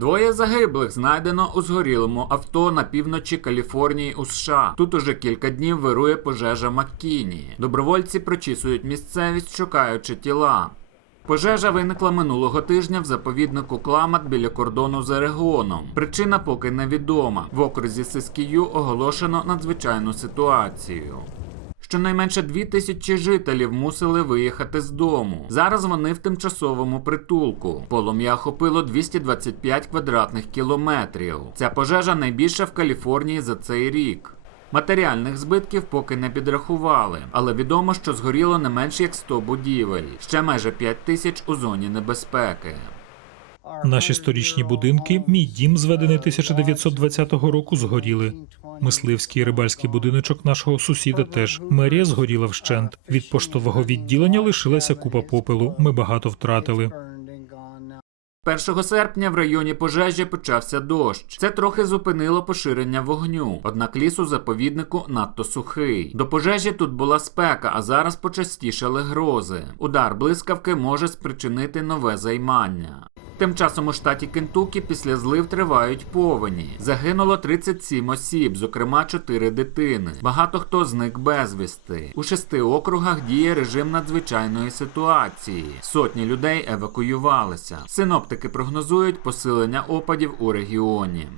Двоє загиблих знайдено у згорілому авто на півночі Каліфорнії у США. Тут уже кілька днів вирує пожежа Маккіні. Добровольці прочісують місцевість, шукаючи тіла. Пожежа виникла минулого тижня в заповіднику Кламат біля кордону з Орегоном. Причина поки невідома. В окрузі Сискію оголошено надзвичайну ситуацію. Щонайменше дві тисячі жителів мусили виїхати з дому. Зараз вони в тимчасовому притулку. Полум'я охопило 225 квадратних кілометрів. Ця пожежа найбільша в Каліфорнії за цей рік. Матеріальних збитків поки не підрахували, але відомо, що згоріло не менш як 100 будівель, ще майже 5 тисяч у зоні небезпеки. Наші сторічні будинки, мій дім, зведений 1920 року, згоріли. Мисливський рибальський будиночок нашого сусіда теж. Мерія згоріла вщент. Від поштового відділення лишилася купа попелу. Ми багато втратили. 1 серпня в районі пожежі почався дощ. Це трохи зупинило поширення вогню. Однак ліс у заповіднику надто сухий. До пожежі тут була спека, а зараз почастішали грози. Удар блискавки може спричинити нове займання. Тим часом у штаті Кентукі після злив тривають повені. Загинуло 37 осіб, зокрема 4 дитини. Багато хто зник безвісти. У шести округах діє режим надзвичайної ситуації. Сотні людей евакуювалися. Синоптики прогнозують посилення опадів у регіоні.